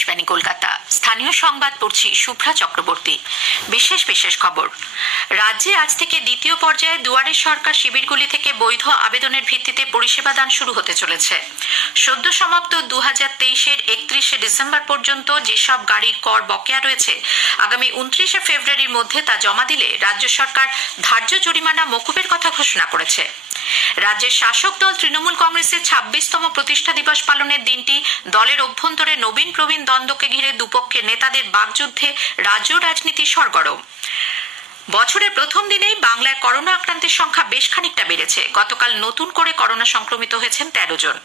আকাশবাণী কলকাতা। স্থানীয় সংবাদ পড়ছি শুভ্রা চক্রবর্তী। বিশেষ খবর। রাজ্যে আজ থেকে দ্বিতীয় পর্যায়ে দুয়ারে সরকার শিবিরগুলি থেকে বৈধ আবেদনের ভিত্তিতে পরিষেবা দান শুরু হতে চলেছে। সদ্য সমাপ্ত 2023-এর 31শে ডিসেম্বর পর্যন্ত যেসব গাড়ির কর বকেয়া রয়েছে, আগামী 29শে ফেব্রুয়ারির মধ্যে তা জমা দিলে রাজ্য সরকার ধার্য জরিমানা মকুবের কথা ঘোষণা করেছে। রাজ্যের শাসক দল তৃণমূল কংগ্রেসের 26তম প্রতিষ্ঠা দিবস পালনের দিনটি দলের অভ্যন্তরে নবীন প্রবীণ দ্বন্দ্বকে ঘিরে দুপক্ষের নেতাদের বাকযুদ্ধে রাজ্য রাজনীতি সরগরম। বছরের প্রথম দিনেই বাংলায় করোনা আক্রান্তের সংখ্যা বেশ খানিকটা বেড়েছে। গতকাল নতুন করে করোনা সংক্রমিত হয়েছেন 13 জন।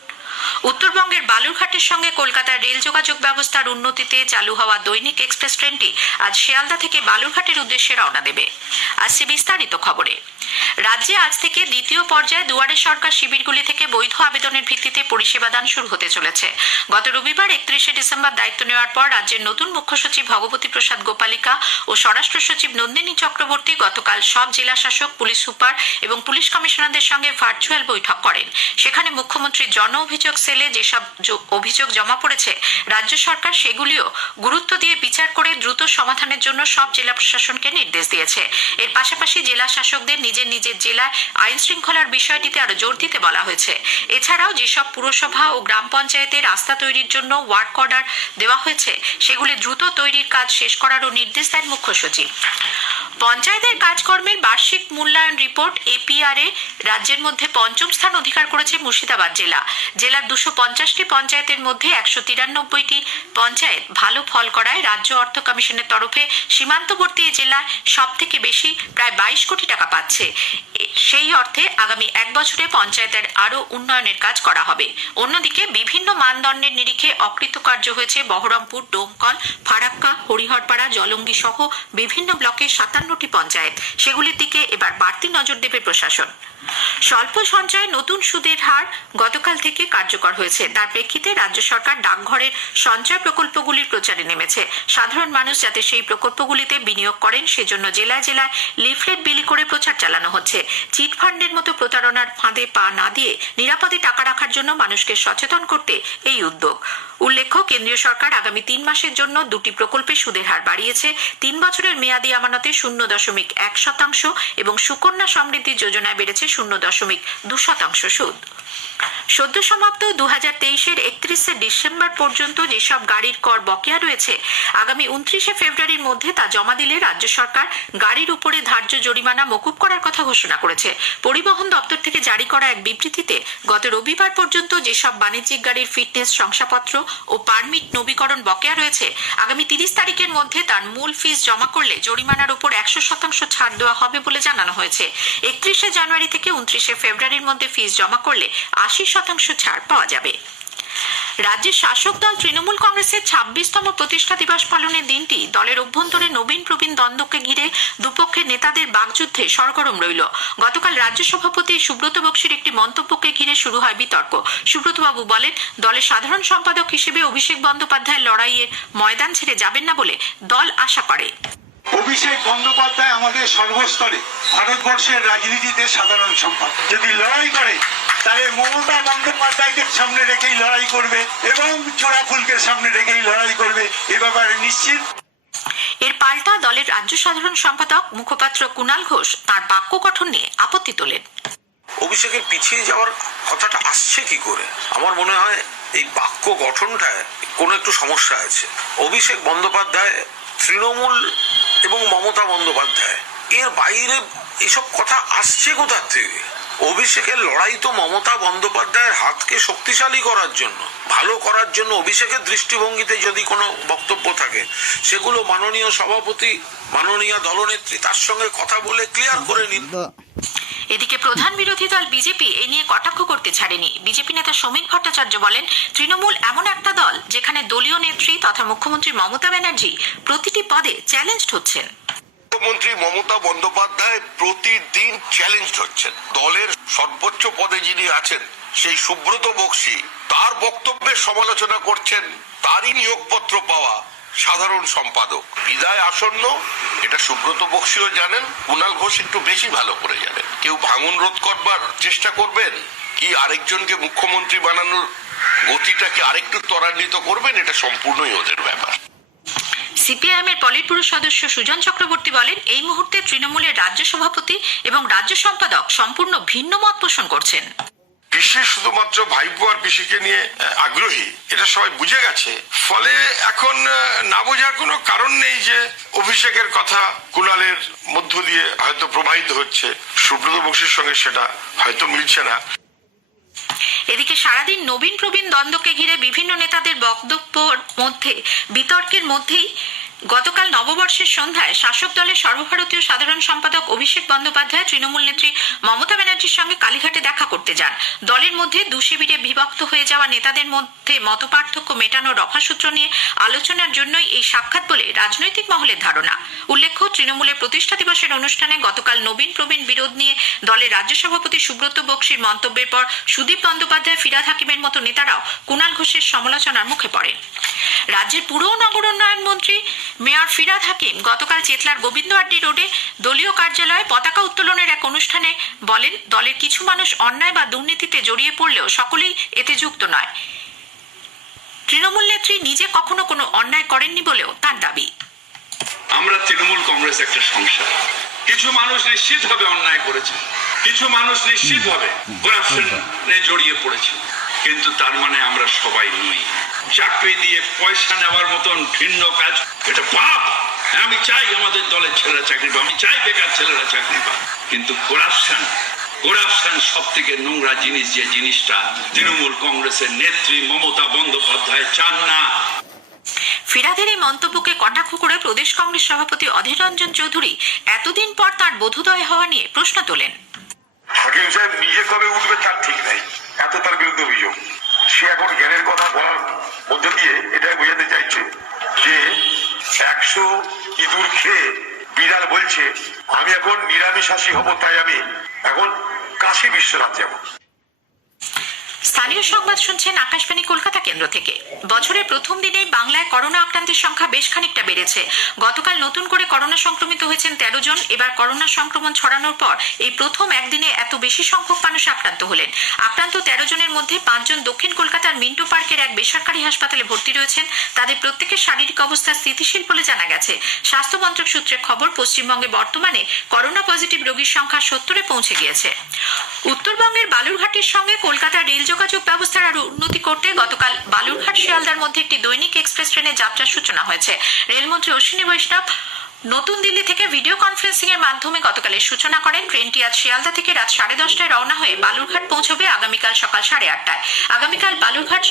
উত্তরবঙ্গের বালুরঘাটের সঙ্গে কলকাতার রেল যোগাযোগ ব্যবস্থার উন্নতিতে চালু হওয়া দৈনিক এক্সপ্রেস ট্রেনটি আজ শিয়ালদা থেকে বালুরঘাটের উদ্দেশ্যে রওনা দেবে। আসছে বিস্তারিত খবরে। রাজ্যে আজ থেকে দ্বিতীয় পর্যায়ে দুয়ারে সরকার শিবিরগুলি থেকে বৈধ আবেদনের ভিত্তিতে পরিষেবা দান শুরু হতে চলেছে। গত রবিবার 31শে ডিসেম্বর দায়িত্ব নেওয়ার পর রাজ্যের নতুন মুখ্য সচিব ভগবতী প্রসাদ গোপালিকা ও স্বরাষ্ট্র সচিব নন্দিনী চক্রবর্তী গতকাল সব জেলা শাসক, পুলিশ সুপার এবং পুলিশ কমিশনারদের সঙ্গে ভার্চুয়াল বৈঠক করেন। সেখানে মুখ্যমন্ত্রীর জন অভিযোগ সেলে যেসব অভিযোগ জমা পড়েছে, রাজ্য সরকার সেগুলিও গুরুত্ব দিয়ে বিচার করে দ্রুত সমাধানের জন্য সব জেলা প্রশাসনকে নির্দেশ দিয়েছে। এর পাশাপাশি জেলা শাসকদের নিজের জেলায় আইন শৃঙ্খলার বিষয়টিতে আরো জোর দিতে বলা হয়েছে। এছাড়াও যেসব পুরসভা ও গ্রাম পঞ্চায়েতে রাস্তা তৈরির জন্য ওয়ার্ক অর্ডার দেওয়া হয়েছে, সেগুলি দ্রুত তৈরির কাজ শেষ করারও নির্দেশ দেন মুখ্য সচিব। পঞ্চায়েতের কাজকর্মের বার্ষিক মূল্যায়ন রিপোর্ট এপিআর-এ রাজ্যের মধ্যে পঞ্চম স্থান অধিকার করেছে মুর্শিদাবাদ জেলা। জেলার 250টি পঞ্চায়েতের মধ্যে 193টি পঞ্চায়েত ভালো ফল করায় রাজ্য অর্থ কমিশনের তরফে সীমান্তবর্তী জেলায় সব থেকে বেশি প্রায় 22 কোটি টাকা পাচ্ছে। সেই অর্থে আগামী 1 বছরে পঞ্চায়েতের আরও উন্নয়নের কাজ করা হবে। অন্যদিকে বিভিন্ন মানদণ্ডের নিরিখে অকৃতকার্য হয়েছে বহরমপুর, ডোমকল, ফারাক্কা, হরিহরপাড়া, জলঙ্গি সহ বিভিন্ন ব্লকের 57টি পঞ্চায়েত। সেগুলির দিকে এবার বাড়তি নজর দেবে প্রশাসন। স্বল্প সঞ্চয় নতুন সুদের হার গতকাল থেকে কার্যকর হয়েছে। তার প্রেক্ষিতে রাজ্য সরকার ডাকঘরের সঞ্চয় প্রকল্পগুলির প্রচারে নেমেছে। সাধারণ মানুষ যাতে সেই প্রকল্পগুলিতে বিনিয়োগ করেন, সেজন্য জেলায় জেলায় লিফলেট বিলি করে প্রচার চালানো হচ্ছে। চিটফান্ডের মতো প্রতারণার ফাঁদে পা না দিয়ে নিরাপদে টাকা রাখার জন্য মানুষকে সচেতন করতে এই উদ্যোগ। উল্লেখ্য, কেন্দ্রীয় সরকার আগামী 3 মাসের জন্য 2টি প্রকল্পে সুদের হার বাড়িয়েছে। 3 বছরের মেয়াদী আমানতে 0.1% এবং সুকন্যা সমৃদ্ধি যোজনায় বেড়েছে 0.2% সুদ। সদ্য সমাপ্ত 2023-এর 31শে ডিসেম্বর পর্যন্ত যেসব গাড়ির কর বকেয়া রয়েছে, আগামী 29শে ফেব্রুয়ারির মধ্যে তা জমা দিলে রাজ্য সরকার গাড়ির উপরে ধার্য জরিমানা মকুব করার কথা ঘোষণা করেছে। পরিবহন দপ্তর থেকে জারি করা এক বিবৃতিতে গত রবিবার পর্যন্ত যেসব বাণিজ্যিক গাড়ির ফিটনেস শংসাপত্র ও পারমিট নবীকরণ বকেয়া রয়েছে, আগামী 30 তারিখের মধ্যে তার মূল ফিস জমা করলে জরিমানার উপর 100% ছাড় দেওয়া হবে বলে জানানো হয়েছে। 31শে জানুয়ারি থেকে 29শে ফেব্রুয়ারির মধ্যে ফিস জমা করলে 80% ছাড় পাওয়া যাবে। রাজ্যের শাসক দল তৃণমূল কংগ্রেসের 26তম প্রতিষ্ঠা দিবস পালনের দিনটি দলের অভ্যন্তরে নবীন প্রবীণ দ্বন্দ্বকে ঘিরে দুপক্ষের নেতাদের বাকযুদ্ধে সরগরম রইল। গতকাল রাজ্য সভাপতি সুব্রত বক্সির একটি মন্তব্যকে ঘিরে শুরু হয় বিতর্ক। সুব্রতবাবু বলেন, দলের সাধারণ সম্পাদক হিসেবে অভিষেক বন্দ্যোপাধ্যায়ের লড়াইয়ের ময়দান ছেড়ে যাবেন না বলে দল আশা করে। অভিষেক বন্দ্যোপাধ্যায় আমাদের সর্বস্তরে ভারতবর্ষের রাজনীতিতে সাধারণ সম্পাদক। যদি লড়াই করে তাহলে মমতা বন্দ্যোপাধ্যায়কে সামনে রেখেই লড়াই করবে এবং চোরাফুলকে সামনে রেখেই লড়াই করবে, এ ব্যাপারে নিশ্চিত। এর পাল্টা দলের রাজ্য সাধারণ সম্পাদক মুখপাত্র কুণাল ঘোষ তার বাক্য গঠন নিয়ে আপত্তি তোলেন। অভিষেকের পিছিয়ে যাওয়ার কথাটা আসছে কি করে? আমার মনে হয় এই বাক্য গঠনটায় কোনো একটু সমস্যা আছে। অভিষেক বন্দ্যোপাধ্যায় তৃণমূল এবং মমতা বন্দ্যোপাধ্যায়, এর বাইরে এসব কথা আসছে কোথা থেকে? অভিষেকের লড়াই তো মমতা বন্দ্যোপাধ্যায়ের হাতকে শক্তিশালী করার জন্য, ভালো করার জন্য। অভিষেকের দৃষ্টিভঙ্গিতে যদি কোনো বক্তব্য থাকে, সেগুলো মাননীয় সভাপতি, মাননীয় দলনেত্রী তার সঙ্গে কথা বলে ক্লিয়ার করে নিন। এদিকে প্রধান বিরোধী দল বিজেপি এ নিয়ে কটাক্ষ করতে ছাড়েনি। বিজেপি নেতা সমীর ভট্টাচার্য বলেন, তৃণমূল এমন একটা দল যেখানে দলীয় নেত্রী তথা মুখ্যমন্ত্রী মমতা ব্যানার্জি প্রতিটি পদে চ্যালেঞ্জড হচ্ছেন। মুখ্যমন্ত্রী মমতা বন্দ্যোপাধ্যায় প্রতিদিন চ্যালেঞ্জড হচ্ছেন। দলের সর্বোচ্চ পদে যিনি আছেন সেই সুব্রত বক্সি তার বক্তব্যের সমালোচনা করছেন। তারই নিয়োগপত্র পাওয়া সাধারণ সম্পাদক, বিদায় আসন্ন, এটা সুব্রত বক্সিও জানেন, কুণাল ঘোষ একটু বেশি ভালো করে জানেন। কেউ ভাঙন রোধ করবার চেষ্টা করবেন কি আরেকজনকে মুখ্যমন্ত্রী বানানোর গতিটাকে আরেকটু ত্বরান্বিত করবেন, এটা সম্পূর্ণই ওদের ব্যাপার। সিপিআইএম এর পলিট ব্যুরো সদস্য সুজন চক্রবর্তী বলেন, এই মুহূর্তে তৃণমূলের রাজ্য সভাপতি এবং রাজ্য সম্পাদক সম্পূর্ণ ভিন্ন মত পোষণ করছেন। পিসি শুধুমাত্র ভাইপো আর পিসিকে নিয়ে আগ্রহী, এটা সবাই বুঝে গেছে। ফলে এখন না বোঝার কোনো কারণ নেই যে অভিষেকের কথা কুণালের মধ্য দিয়ে হয়তো প্রবাহিত হচ্ছে, সুব্রত বক্সির সঙ্গে সেটা হয়তো মিলছে না। এদিকে সারাদিন নবীন প্রবীণ দ্বন্দ্বকে ঘিরে বিভিন্ন নেতাদের বক্তব্যের মধ্যে বিতর্কের মধ্যেই গতকাল নববর্ষের সন্ধ্যায় শাসক দলের সর্বভারতীয় সাধারণ সম্পাদক অভিষেক বন্দ্যোপাধ্যায় তৃণমূল নেত্রী মমতা ব্যানার্জির সঙ্গে কালীঘাটে দেখা করতে যান। দলের মধ্যে দুশিবিরে বিভক্ত হয়ে যাওয়া নেতাদের মধ্যে মতপার্থক্য মেটানোর রফাসূত্র নিয়ে আলোচনার জন্যই এই সাক্ষাৎ বলে রাজনৈতিক মহলের ধারণা। উল্লেখ্য, তৃণমূলের প্রতিষ্ঠা দিবসের অনুষ্ঠানে গতকাল নবীন প্রবীণ বিরোধ নিয়ে দলের রাজ্য সভাপতি সুব্রত বক্সির মন্তব্যের পর সুদীপ বন্দ্যোপাধ্যায়, ফিরহাদ হাকিমের মতো নেতারাও কুণাল ঘোষের সমালোচনার মুখে পড়েন। রাজ্যের পুর ও নগর উন্নয়ন মন্ত্রী মেয়র ফিরহাদ হাকিম গতকাল চেতলার গোবিন্দ আড্ডি রোডে দলীয় কার্যালয়ে পতাকা উত্তোলনের এক অনুষ্ঠানে বলেন, দলের কিছু মানুষ অন্যায় বা দুর্নীতিতে জড়িয়ে পড়লেও সকলেই এতে যুক্ত নয়। তৃণমূল নেত্রী নিজে কখনো কোনো অন্যায় করেননি বলেও তার দাবি। আমরা তৃণমূল কংগ্রেস একটা সংসার, কিছু মানুষ নিশ্চিতভাবে অন্যায় করেছে, কিছু মানুষ নিশ্চিতভাবে করাপশনে জড়িয়ে পড়েছে, কিন্তু তার মানে আমরা সবাই নই। চাকরি দিয়ে পয়সা নেওয়ার মতন ভিন্ন কাজ এটা পাপ। আমি চাই আমাদের দলের ছেলেরা চাকরি পাক, আমি চাই বেকার ছেলেরা চাকরি পাক, কিন্তু করাপশন সব থেকে নোংরা জিনিস, যে জিনিসটা তৃণমূল কংগ্রেসের নেত্রী মমতা বন্দ্যোপাধ্যায় চান না। ফিরহাদের এই মন্তব্যকে কটাক্ষ করে প্রদেশ কংগ্রেস সভাপতি অধীর রঞ্জন চৌধুরী এতদিন পর তার বোধোদয় হওয়া নিয়ে প্রশ্ন তোলেন। হাকিম সাহেব নিজে কবে উঠবে তার ঠিক নাই, এত তার বিরুদ্ধে অভিযোগ। সে এখন জ্ঞানের কথা বলার মধ্যে দিয়ে এটাই বোঝাতে চাইছে যে 100 ইঁদুর খেয়ে বিড়াল বলছে আমি এখন নিরামিষাশী হব, তাই আমি এখন কাশী বিশ্বনাথ যাব। স্থানীয় সংবাদ শুনছেন আকাশবাণী কলকাতা কেন্দ্র থেকে। বছরের প্রথম দিনেই বাংলায় করোনা আক্রান্তের সংখ্যা বেশ খানিকটা বেড়েছে। গতকাল নতুন করে করোনা সংক্রমিত হয়েছেন 13 জন। এবার করোনা সংক্রমণ ছড়ানোর পর এই প্রথম একদিনে এত বেশি সংখ্যক মানুষ আক্রান্ত হলেন। আক্রান্ত 13 জনের মধ্যে 5 জন দক্ষিণ কলকাতার মিন্টো পার্কের এক বেসরকারি হাসপাতালে ভর্তি রয়েছেন। তাদের প্রত্যেকের শারীরিক অবস্থা স্থিতিশীল বলে জানা গেছে। স্বাস্থ্য মন্ত্রক সূত্রে খবর, পশ্চিমবঙ্গে বর্তমানে করোনা পজিটিভ রোগীর সংখ্যা 70-এ পৌঁছে গিয়েছে। উত্তরবঙ্গের বালুরঘাটের সঙ্গে কলকাতার রেল যোগাযোগ ব্যবস্থার আরো উন্নতি করতে গতকাল বালুরঘাট শিয়ালদার মধ্যে একটি দৈনিক এক্সপ্রেস ট্রেনের যাত্রার সূচনা হয়েছে। রেলমন্ত্রী অশ্বিনী বৈষ্ণব নতুন দিল্লি থেকে ভিডিও কনফারেন্সিং এর মাধ্যমে গতকালের সূচনা করেন। ট্রেনটি আজ শিয়ালদা থেকে রাত 10:30টায় রওনা হয়ে বালুরঘাট পৌঁছবে আগামীকাল সকাল 8:30টায়। আগামীকাল বালুরঘাট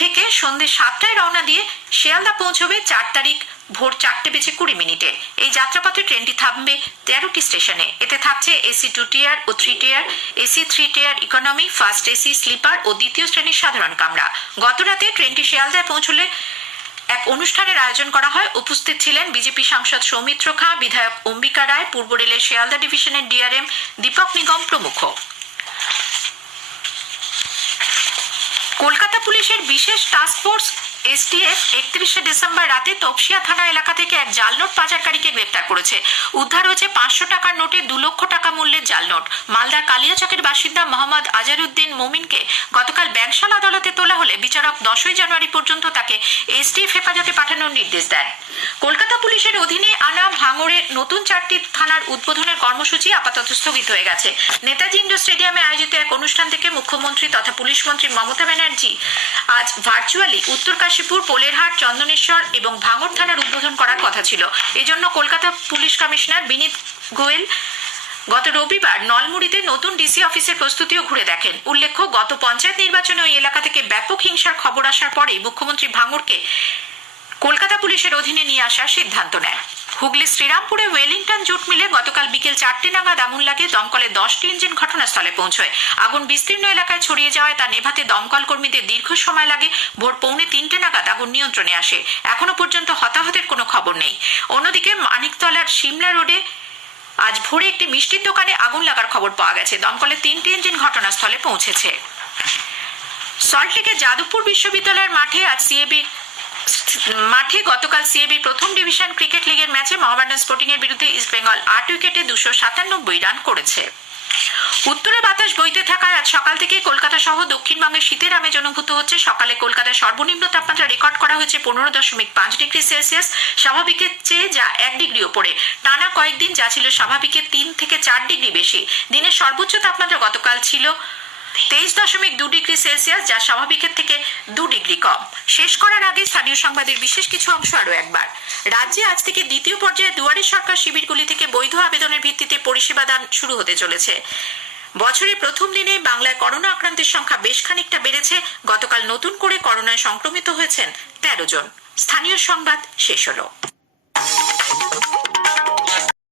থেকে সন্ধ্যে 7টায় রওনা দিয়ে শিয়ালদা পৌঁছবে 4 তারিখ ভোর 4:20 এই যাত্রাপথে ট্রেনটি থামবে 13টি স্টেশনে। এতে থাকছে এসি 2 টিয়ার ও 3 টিয়ার, এসি 3 টিয়ার ইকোনমি, ফার্স্ট এসি, স্লিপার ও দ্বিতীয় শ্রেণীর সাধারণ কামরা। গতরাতে ট্রেনটি শিয়ালদায় পৌঁছলে এক অনুষ্ঠানের আয়োজন করা হয়। উপস্থিত ছিলেন বিজেপি সাংসদ সৌমিত্র খাঁ, বিধায়ক অম্বিকা রায়, পূর্ব রেলের শিয়ালদা ডিভিশনের ডিআরএম দীপক নিগম প্রমুখ। কলকাতা পুলিশের বিশেষ টাস্ক ফোর্স এসটিএফ 31শে ডিসেম্বর রাতে তপসিয়া থানা এলাকা থেকে এক জাল নোট পাচারকারীকে গ্রেপ্তার করেছে। উদ্ধার হয়েছে 500 টাকার নোটে 2 লক্ষ টাকা মূল্যের জাল নোট। মালদার কালিয়াচকের বাসিন্দা মোহাম্মদ আজারউদ্দিন মোমিনকে গতকাল ব্যাংশাল আদালতে তোলা হলে বিচারক 10ই জানুয়ারি পর্যন্ত তাকে এসটিএফ হেফাজতে পাঠানোর নির্দেশ দেন। কলকাতা পুলিশের অধীনে আনা ভাঙড়ের নতুন 4টি থানার উদ্বোধনের কর্মসূচি আপাতত স্থগিত হয়ে গেছে। নেতাজি ইন্ডোর স্টেডিয়ামে আয়োজিত এক অনুষ্ঠান থেকে মুখ্যমন্ত্রী তথা পুলিশ মন্ত্রী মমতা ব্যানার্জি আজ ভার্চুয়ালি উত্তর কাশীপুর, পোলেরহাট, চন্দনেশ্বর এবং ভাঙড় থানার উদ্বোধন করার কথা ছিল। এজন্য কলকাতা পুলিশ কমিশনার বিনীত গোয়েল গত রবিবার নলমুড়িতে নতুন ডিসি অফিসের প্রস্তুতিও ঘুরে দেখেন। উল্লেখ্য, গত পঞ্চায়েত নির্বাচনে ওই এলাকা থেকে ব্যাপক হিংসার খবর আসার পরেই মুখ্যমন্ত্রী ভাঙড়কে কলকাতা পুলিশের অধীনে নিয়ে আসার সিদ্ধান্ত নেয়। হুগলি শ্রীরামপুরে ওয়েলিংটন জুট মিলে গতকাল বিকেল 4টে নাগাদ আগুন লাগে। দমকলে 10টি ইঞ্জিন ঘটনাস্থলে পৌঁছয়। আগুন বিস্তীর্ণ এলাকায় ছড়িয়ে যাওয়ায় তা নেভাতে দমকল কর্মীদের দীর্ঘ সময় লাগে। ভোর 2:45 নাগাদ আগুন নিয়ন্ত্রণে আসে। এখনো পর্যন্ত হতাহতের কোনো খবর নেই। অন্যদিকে মানিকতলার সিমলা রোডে আজ ভোরে একটি মিষ্টির দোকানে আগুন লাগার খবর পাওয়া গেছে। দমকলে 3টি ইঞ্জিন ঘটনাস্থলে পৌঁছেছে। সল্টলেকের যাদবপুর বিশ্ববিদ্যালয়ের মাঠে গতকাল সিএবি প্রথম ডিভিশন ক্রিকেট লিগের ম্যাচে মোহামেডান স্পোর্টিং এর বিরুদ্ধে ইস্ট বেঙ্গল 8 উইকেটে 297 রান করেছে। উত্তরে বাতাস বইতে থাকায় আজ সকাল থেকে কলকাতা সহ দক্ষিণবঙ্গের শীতের আমেজ অনুভূত হচ্ছে। সকালে কলকাতার সর্বনিম্ন তাপমাত্রা রেকর্ড করা হয়েছে 15.5 ডিগ্রি সেলসিয়াস, স্বাভাবিকের চেয়ে যা 1 ডিগ্রি উপরে। টানা কয়েকদিন যা ছিল স্বাভাবিকের 3 থেকে 4 ডিগ্রি বেশি। দিনের সর্বোচ্চ তাপমাত্রা গতকাল ছিল 23.2 ডিগ্রি সেলসিয়াস, যা স্বাভাবিকের থেকে 2 ডিগ্রি কম। শেষ করার আগে স্থানীয় সংবাদের বিশেষ কিছু অংশ আরো একবার। রাজ্যে আজ থেকে দ্বিতীয় পর্যায়ে দুয়ারে সরকার শিবিরগুলি থেকে বৈধ আবেদনের ভিত্তিতে পরিষেবা দান শুরু হতে চলেছে। বছরের প্রথম দিনে বাংলায় করোনা আক্রান্তের সংখ্যা বেশ খানিকটা বেড়েছে। গতকাল নতুন করে করোনায় সংক্রমিত হয়েছেন 13 জন। স্থানীয় সংবাদ শেষ হলো।